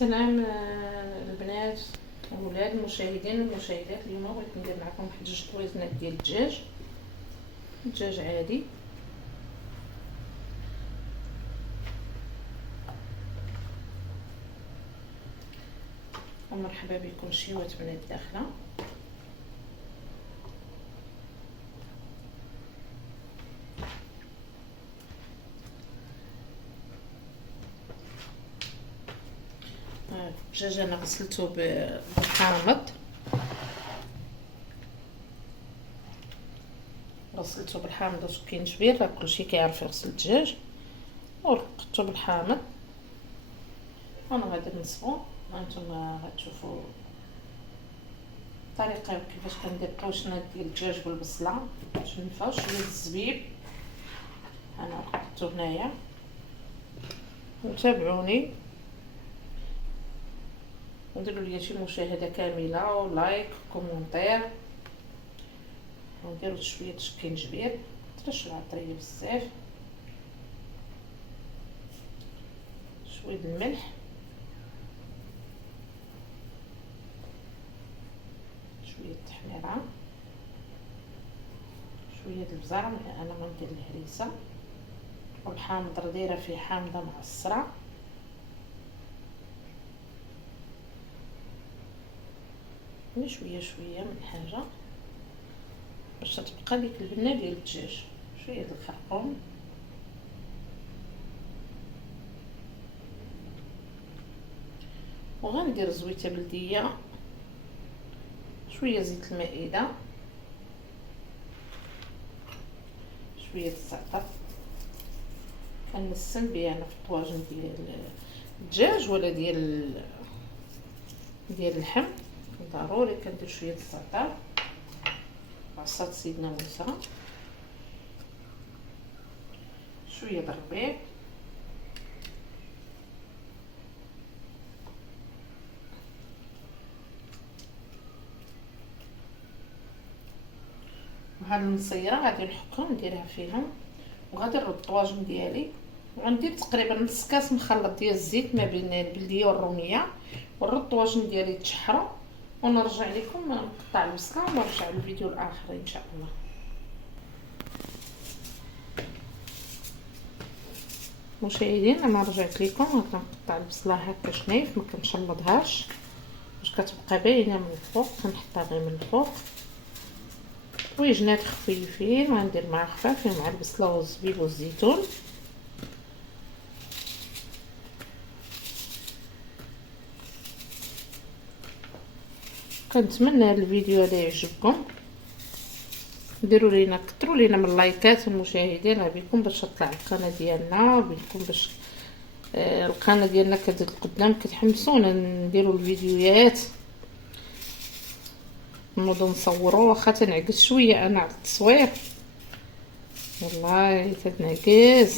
سلام البنات والولاد المشاهدين والمشاهدات. اليوم بغيت ندير معكم واحد جوج طويزنات ديال الدجاج عادي. ومرحبا بكم شيوات من الداخله. الدجاج انا غسلته بالحامض، وسكينجبير، راه كلشي كيعرف يغسل الدجاج، ورقدته بالحامض. وانا غادي نصبو، هانتوما غتشوفوا الطريقه كيفاش كندير طوشنات ديال الدجاج بالبصله. شنفه شويه الزبيب، انا رقدته هنايا، وتابعوني وديروا لي شي مشاهده كامله ولايك وكومونتير، ونديروا شويه السكينجبير، ترش العطريه بزاف، شويه الملح، شويه التحميره، شويه البزار، انا ما ندير الهريسه، والحامض راه دايره فيه حامضه معصره، شويه شويه من حاجه باش تبقى ديك البنه ديال الدجاج. شويه الخرقوم، وغندير زويته بلديه، شويه زيت المائده، شويه الزعتر. كنسن بها انا في الطواجن ديال الدجاج ولا ديال اللحم، ضروري كندير شويه الزعتر، عصات سيدنا موسى، شويه الربيع، وهاد المصيره غادي نحكهم نديرها فيهم، وغادي نرد الطواجن ديالي، وغندير تقريبا نص كاس مخلط ديال الزيت ما بين البلديه والروميه، ونرد الطواجن ديالي يتشحروا، ونرجع لكم نقطع البصله ونرجع للفيديو الاخر ان شاء الله. مشاهدين انا رجعت لكم، كنقطع البصله هكا شنيف، ما كنشلضهاش باش كتبقى باينه من الفوق، كنحطها غير من الفوق، ويجنات خفيفين غندير مع خفافين مع البصله والزبيب والزيتون. كنتمنى الفيديو هذا يعجبكم، ديروا لينا كثروا لينا من اللايكات المشاهدين بكم باش تطلع القناه ديالنا، وبكم باش القناه ديالنا كتزيد القدام، كتحمسونا نديروا الفيديوهات، نوضو نصوروا، واخا تنعكس شويه انا على التصوير، والله تنعكس.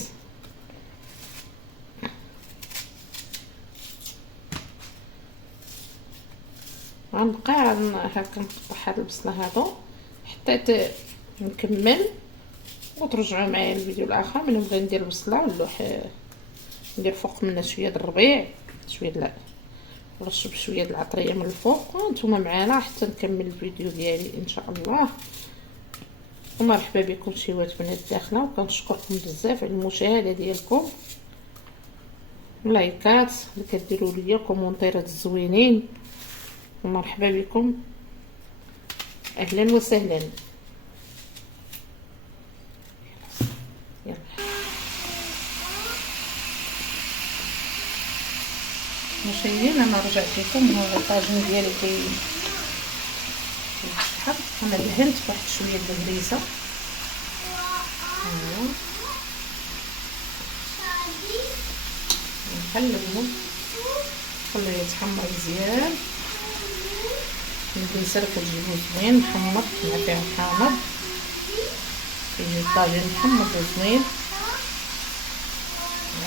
غنبقى هكا نقطع هاد البصله هادو حتى نكمل، وترجعوا معايا الفيديو الاخر من نبدا ندير البصله واللوح، ندير فوق منها شويه د الربيع، شويه نرشب شويه د العطريه من الفوق، وانتم معانا حتى نكمل الفيديو ديالي ان شاء الله. ومرحبا بكم شيوات من الداخله، وكنشكركم بزاف على المشاهده ديالكم، لايكات اللي كديروا ليا، كومونتيرات زوينين، ومرحبا بكم، اهلا وسهلا. يلا مشاهدين انا رجعت لكم، هو الطاجن ديالي كيتشحر، انا دهنت بواحد شويه د الهريسه، نقلبهم نخليه يتحمر مزيان، البنسر كتجيبو زوين محمر مع فيه الحامض، كيجي الطاجن محمر وزوين.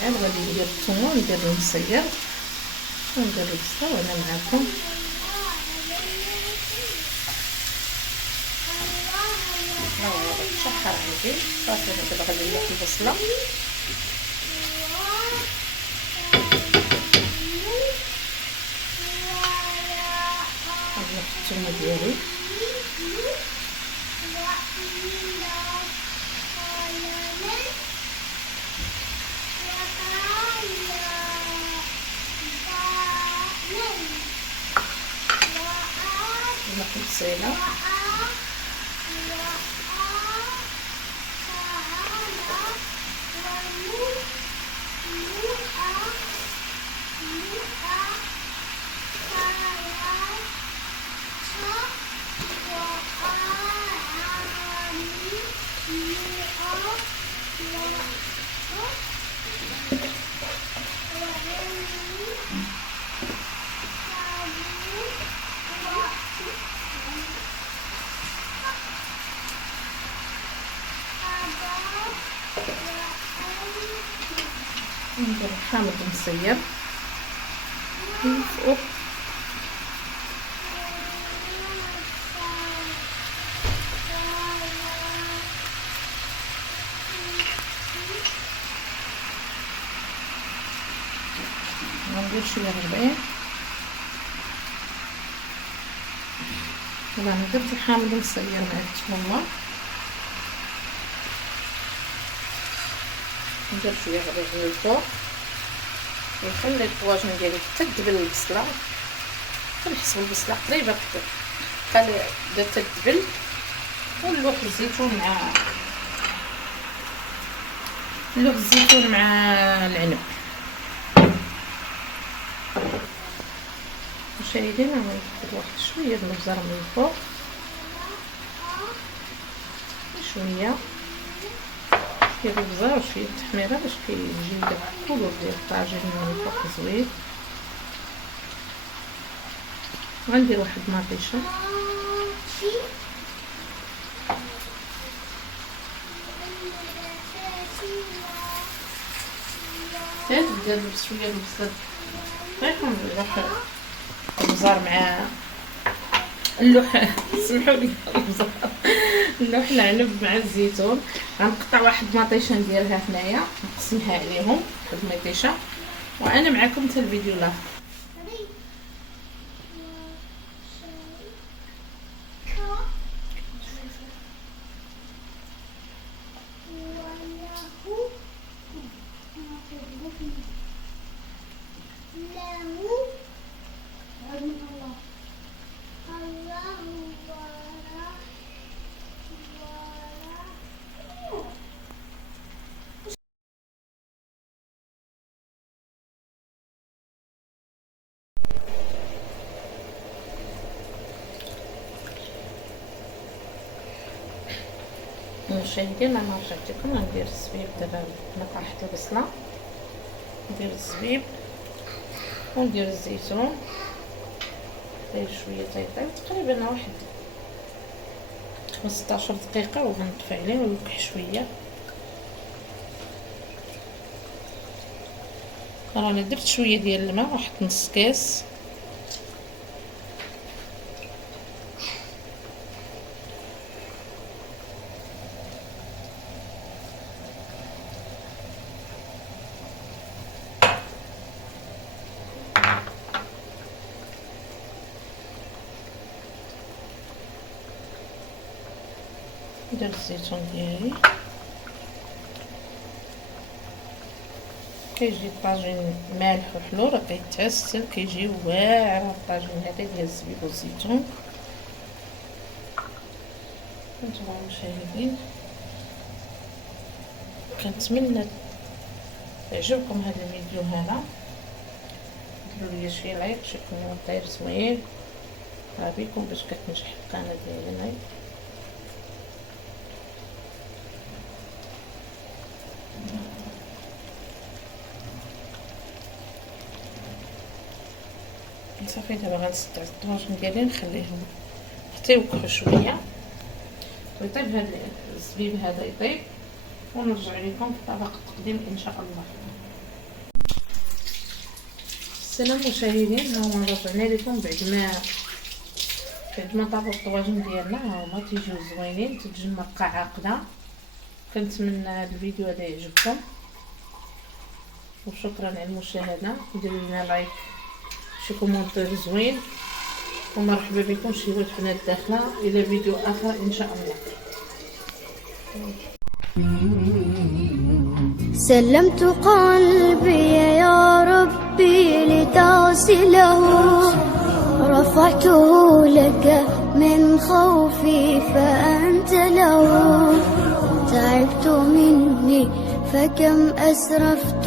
عاد غادي ندير الثوم، ندير المصير، وندير البصله، وانا معكم. ها هو تشحر عندي صافي، دابا غادي نلوح البصله، الثومه ديالي. بصيله ندير حامض مصير فوق. غندير شويه البيض. طبعا درت الحامض مصير مع الثومه. ندير شويه غريب من الفوق ونخلي الطواجن ديالي حتى تدبل البصله. كنحسب البصله قريبه بدا تدبل. ونلوح الزيتون مع العنب. مشاهدينا غنزيد واحد شويه د البزار من الفوق، شويه ديال البزار وشويه التحميره باش كيجي داك الكولور ديال الطاجين من الفوق زوين. غندير واحد مطيشه ندير شويه البصل غير كنلوح البزار مع اللوح سمحوا لي البزار نلوح العنب مع الزيتون. غنقطع واحد مطيشه نديرها هنايا نقسمها عليهم واحد المطيشه، وانا معكم حتى الفيديو الاخر. مشاهدينا انا رجعت لكم. غندير الزبيب دابا. انا طاحت البصله، ندير الزبيب وندير الزيتون، ندير شويه طيب تقريبا واحد 15 دقيقه وغنطفي عليه ويكح شويه. راني درت شويه ديال الماء، واحد نص كاس. ندير الزيتون ديالي. كيجي الطاجين مالح وحلو، راه كيتعسل، كيجي واعر الطاجين هذا ديال الزبيب والزيتون. نتوما المشاهدين كنتمنى يعجبكم هذا الفيديو هذا. ديروا لي شي لايك، شي كومونتير زوين بكم باش كتنجح القناه ديالنا. صافي دابا غنسد الطواجن ديالي نخليهم حتى يوقفوا شويه ويطيب هذا الزبيب هذا يطيب، ونرجع لكم في طبق التقديم ان شاء الله. السلام مشاهدين، ها هما رجعنا لكم بعد ما طابوا الطواجن ديالنا. ها هما تيجيو زوينين، تتجي المرقه عاقده. كنتمنى هذا الفيديو هذا يعجبكم، وشكرا على المشاهده. ديروا لنا لايك، شي كومونتير زوين، ومرحبا بكم شيبات بنات داخله الى فيديو اخر ان شاء الله. سلمت قلبي يا ربي لتغسله، رفعته لك من خوفي فأنت له، تعبت مني فكم أسرفت.